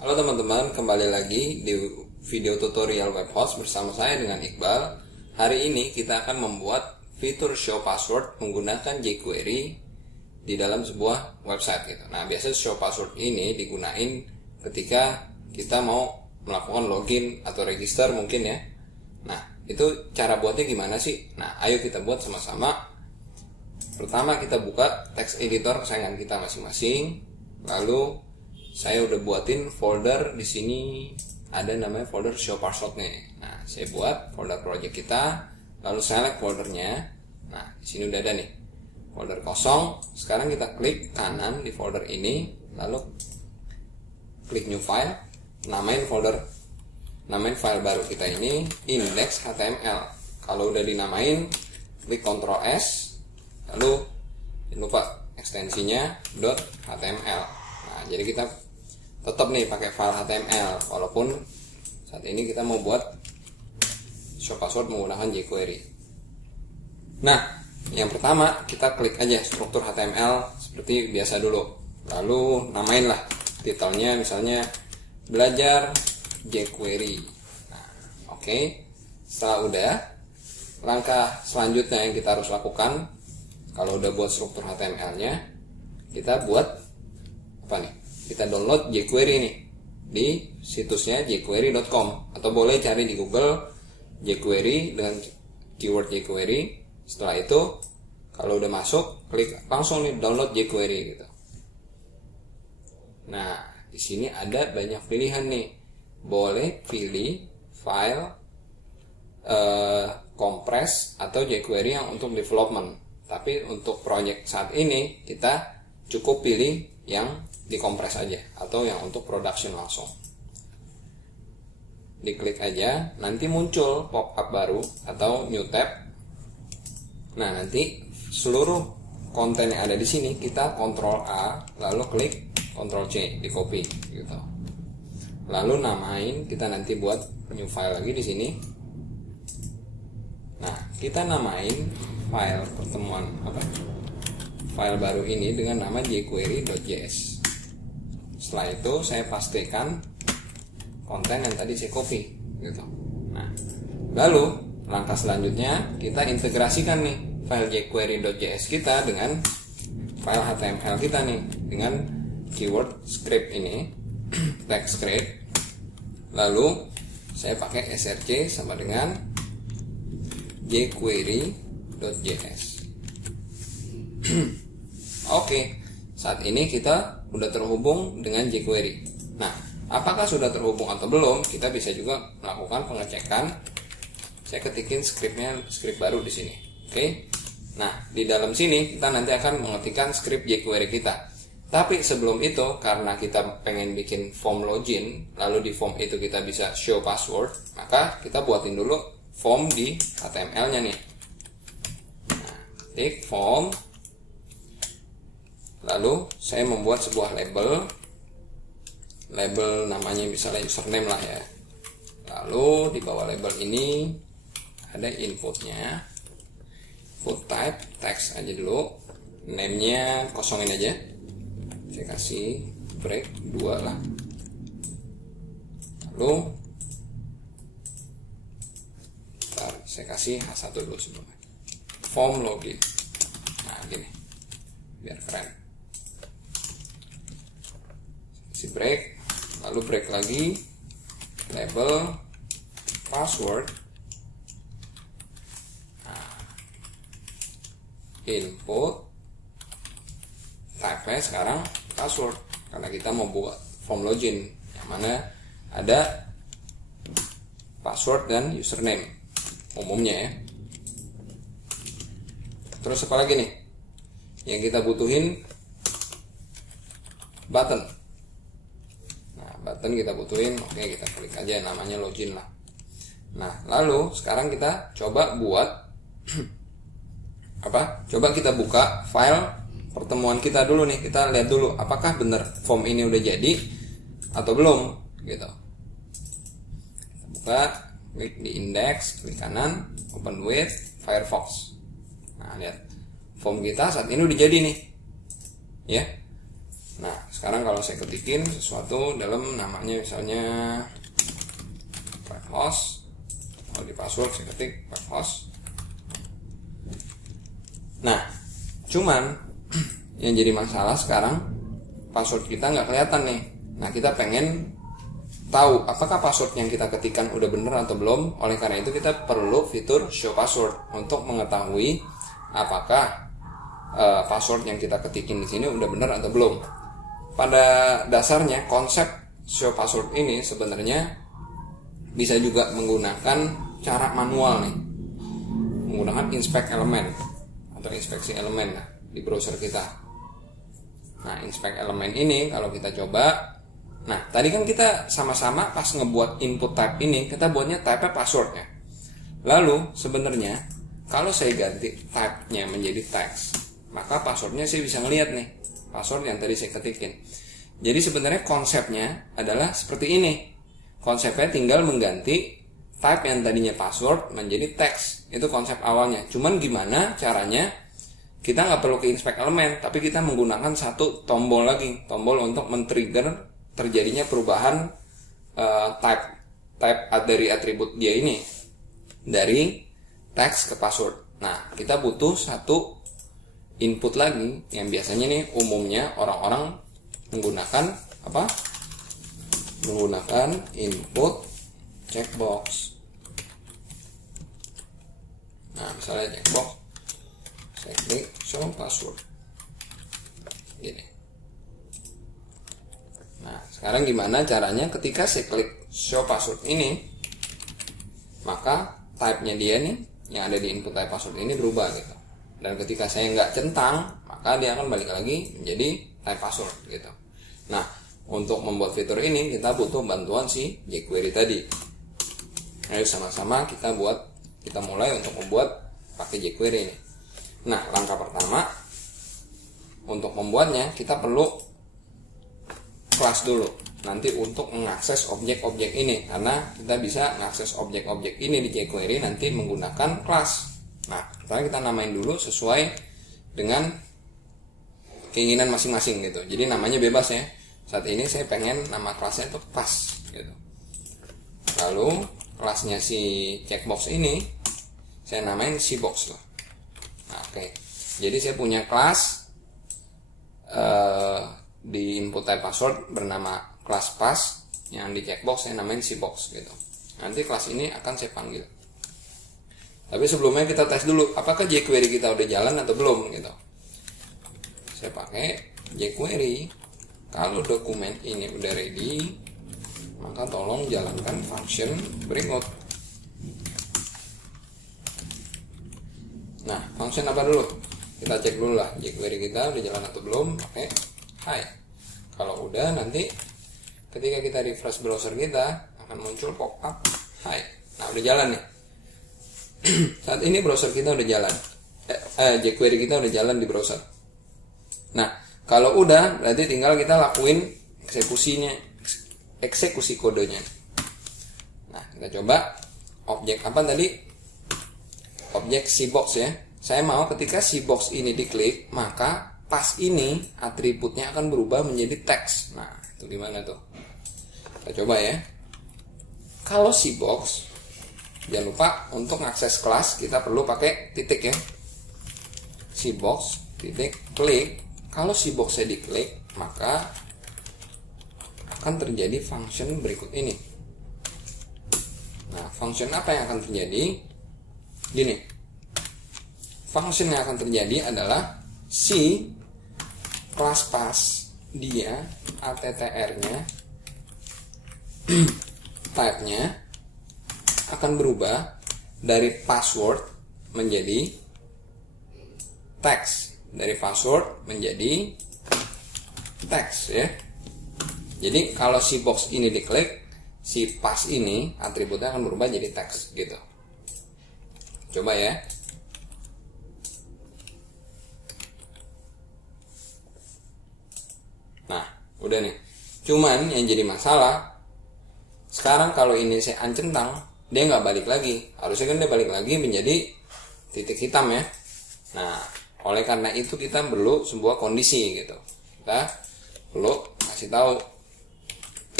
Halo teman-teman, kembali lagi di video tutorial web host bersama saya dengan Iqbal. Hari ini kita akan membuat fitur show password menggunakan jQuery di dalam sebuah website gitu. Nah, biasanya show password ini digunain ketika kita mau melakukan login atau register mungkin ya. Nah, itu cara buatnya gimana sih? Nah, ayo kita buat sama-sama. Pertama kita buka text editor kesayangan kita masing-masing. Lalu saya udah buatin folder di sini, ada namanya folder show password nih. Nah, saya buat folder project kita, lalu select foldernya. Nah, di sini udah ada nih folder kosong. Sekarang kita klik kanan di folder ini, lalu klik new file, namain file baru kita ini index.html. Kalau udah dinamain, klik Ctrl S, lalu jangan lupa ekstensinya .html. Nah, jadi kita tetap nih pakai file HTML walaupun saat ini kita mau buat show password menggunakan jQuery. Nah, yang pertama kita klik aja struktur HTML seperti biasa dulu. Lalu namain lah titelnya misalnya belajar jQuery. Nah, oke. Setelah udah, langkah selanjutnya yang kita harus lakukan kalau udah buat struktur HTML-nya, kita buat apa nih? Kita download jQuery nih di situsnya jQuery.com atau boleh cari di Google jQuery dengan keyword jQuery. Setelah itu kalau udah masuk, klik langsung nih download jQuery gitu. Nah, di sini ada banyak pilihan nih. Boleh pilih file compress atau jQuery yang untuk development. Tapi untuk project saat ini kita cukup pilih yang dikompres aja atau yang untuk production langsung. Diklik aja, nanti muncul pop-up baru atau new tab. Nah, nanti seluruh konten yang ada di sini kita Ctrl A, lalu klik Ctrl C, di copy gitu. Lalu namain, kita nanti buat new file lagi di sini. Nah, kita namain file pertemuan file baru ini dengan nama jQuery.js. Setelah itu saya pastikan konten yang tadi saya copy gitu. Nah, lalu langkah selanjutnya kita integrasikan nih file jQuery.js kita dengan file HTML kita nih dengan keyword script ini text script. Lalu saya pakai src sama dengan jQuery.js. Oke, saat ini kita udah terhubung dengan jQuery. Nah, apakah sudah terhubung atau belum? Kita bisa juga melakukan pengecekan. Saya ketikin script baru di sini. Oke. Nah, di dalam sini kita nanti akan mengetikkan script jQuery kita. Tapi sebelum itu, karena kita pengen bikin form login, lalu di form itu kita bisa show password, maka kita buatin dulu form di HTML-nya nih. Nah, klik form. Lalu saya membuat sebuah label namanya misalnya username lah ya. Lalu di bawah label ini ada inputnya, input type text aja dulu, name-nya kosongin aja, saya kasih break 2 lah. Lalu saya kasih H1 dulu sebelumnya, form login. Nah, gini biar keren. Break, lalu break lagi, label password, nah, input type sekarang password karena kita mau buat form login yang mana ada password dan username umumnya ya. Terus apa lagi nih yang kita butuhin? Button. Button kita butuhin, oke kita klik aja namanya login lah. Nah, lalu sekarang kita coba buat Coba kita buka file pertemuan kita dulu nih. Kita lihat dulu apakah benar form ini udah jadi atau belum gitu. Kita buka, klik di index, klik kanan, open with Firefox. Nah, lihat form kita saat ini udah jadi nih. Ya. Nah, sekarang kalau saya ketikin sesuatu dalam namanya misalnya web host, kalau di password saya ketik web host. Nah, cuman yang jadi masalah sekarang password kita nggak kelihatan nih. Nah, kita pengen tahu apakah password yang kita ketikkan udah bener atau belum. Oleh karena itu kita perlu fitur show password untuk mengetahui apakah password yang kita ketikin di sini udah bener atau belum. Pada dasarnya konsep show password ini sebenarnya bisa juga menggunakan cara manual nih, menggunakan inspect element atau inspeksi elemen di browser kita. Nah, inspect element ini kalau kita coba, nah tadi kan kita sama-sama pas ngebuat input type ini kita buatnya type passwordnya. Lalu sebenarnya kalau saya ganti type-nya menjadi text, maka passwordnya saya bisa ngeliat nih password yang tadi saya ketikin. Jadi sebenarnya konsepnya adalah seperti ini. Konsepnya tinggal mengganti type yang tadinya password menjadi text. Itu konsep awalnya. Cuman gimana caranya? Kita nggak perlu ke inspect element, tapi kita menggunakan satu tombol lagi, tombol untuk men-trigger terjadinya perubahan type dari atribut dia ini dari text ke password. Nah, kita butuh satu input lagi yang biasanya nih umumnya orang-orang menggunakan apa? Menggunakan input checkbox. Nah, misalnya checkbox, saya klik show password. Gini. Nah, sekarang gimana caranya ketika saya klik show password ini, maka type-nya dia nih yang ada di input type password ini berubah gitu. Dan ketika saya nggak centang, maka dia akan balik lagi menjadi type password gitu. Nah, untuk membuat fitur ini kita butuh bantuan si jQuery tadi. Ayo sama-sama kita mulai untuk membuat pakai jQuery ini. Nah, langkah pertama untuk membuatnya kita perlu kelas dulu. Nanti untuk mengakses objek-objek ini, karena kita bisa mengakses objek-objek ini di jQuery nanti menggunakan kelas. Nah, sekarang kita namain dulu sesuai dengan keinginan masing-masing gitu. Jadi namanya bebas ya. Saat ini saya pengen nama kelasnya itu pas gitu. Lalu kelasnya si checkbox ini saya namain cbox lah. Nah, oke. Jadi saya punya kelas di input type password bernama kelas pas, yang di checkbox saya namain cbox gitu. Nanti kelas ini akan saya panggil. Tapi sebelumnya kita tes dulu apakah jQuery kita udah jalan atau belum gitu. Saya pakai jQuery. Kalau dokumen ini udah ready, maka tolong jalankan function berikut. Nah, function apa dulu? Kita cek dulu lah jQuery kita udah jalan atau belum. Pakai hi. Kalau udah, nanti ketika kita refresh browser kita akan muncul pop-up hi. Nah, udah jalan nih. Saat ini browser kita udah jalan. jQuery kita udah jalan di browser. Nah, kalau udah berarti tinggal kita lakuin eksekusi kodenya. Nah, kita coba objek apa tadi? Objek cbox ya. Saya mau ketika cbox ini diklik, maka pas ini atributnya akan berubah menjadi teks. Nah, itu gimana tuh? Kita coba ya. Kalau cbox, jangan lupa untuk mengakses kelas kita perlu pakai titik ya. Cbox titik klik. Kalau cbox-nya diklik, maka akan terjadi function berikut ini. Nah, function apa yang akan terjadi? Gini. Function yang akan terjadi adalah si kelas pas dia attr-nya type-nya akan berubah dari password menjadi text. Dari password menjadi teks ya. Jadi kalau si box ini diklik, si pas ini atributnya akan berubah jadi teks gitu. Coba ya. Nah, udah nih. Cuman yang jadi masalah sekarang kalau ini saya uncentang, dia nggak balik lagi. Harusnya kan dia balik lagi menjadi titik hitam ya. Nah, oleh karena itu kita perlu sebuah kondisi gitu. Kita lo kasih tahu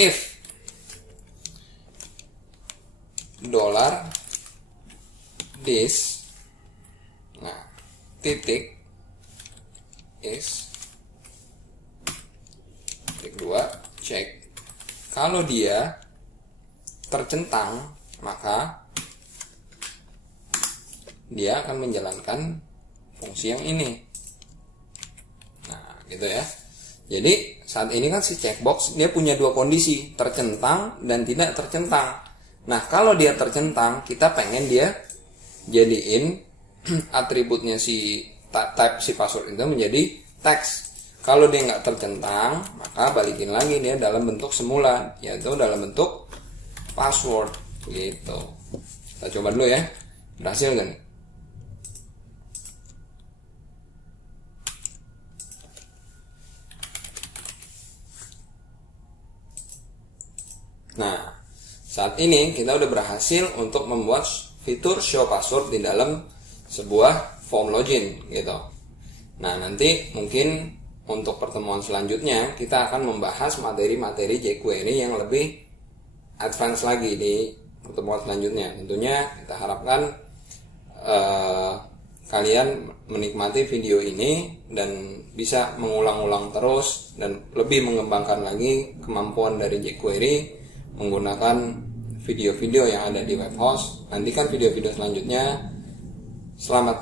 if dollar this, nah titik is titik 2 cek, kalau dia tercentang maka dia akan menjalankan fungsi yang ini. Nah gitu ya. Jadi saat ini kan si checkbox dia punya dua kondisi, tercentang dan tidak tercentang. Nah kalau dia tercentang, kita pengen dia jadiin atributnya si type si password itu menjadi teks. Kalau dia nggak tercentang, maka balikin lagi dia dalam bentuk semula, yaitu dalam bentuk password gitu. Kita coba dulu ya, berhasil kan? Nah, saat ini kita udah berhasil untuk membuat fitur show password di dalam sebuah form login gitu. Nah, nanti mungkin untuk pertemuan selanjutnya kita akan membahas materi-materi jQuery yang lebih advance lagi di pertemuan selanjutnya. Tentunya kita harapkan kalian menikmati video ini dan bisa mengulang-ulang terus dan lebih mengembangkan lagi kemampuan dari jQuery menggunakan video-video yang ada di web host. Nantikan video-video selanjutnya. Selamat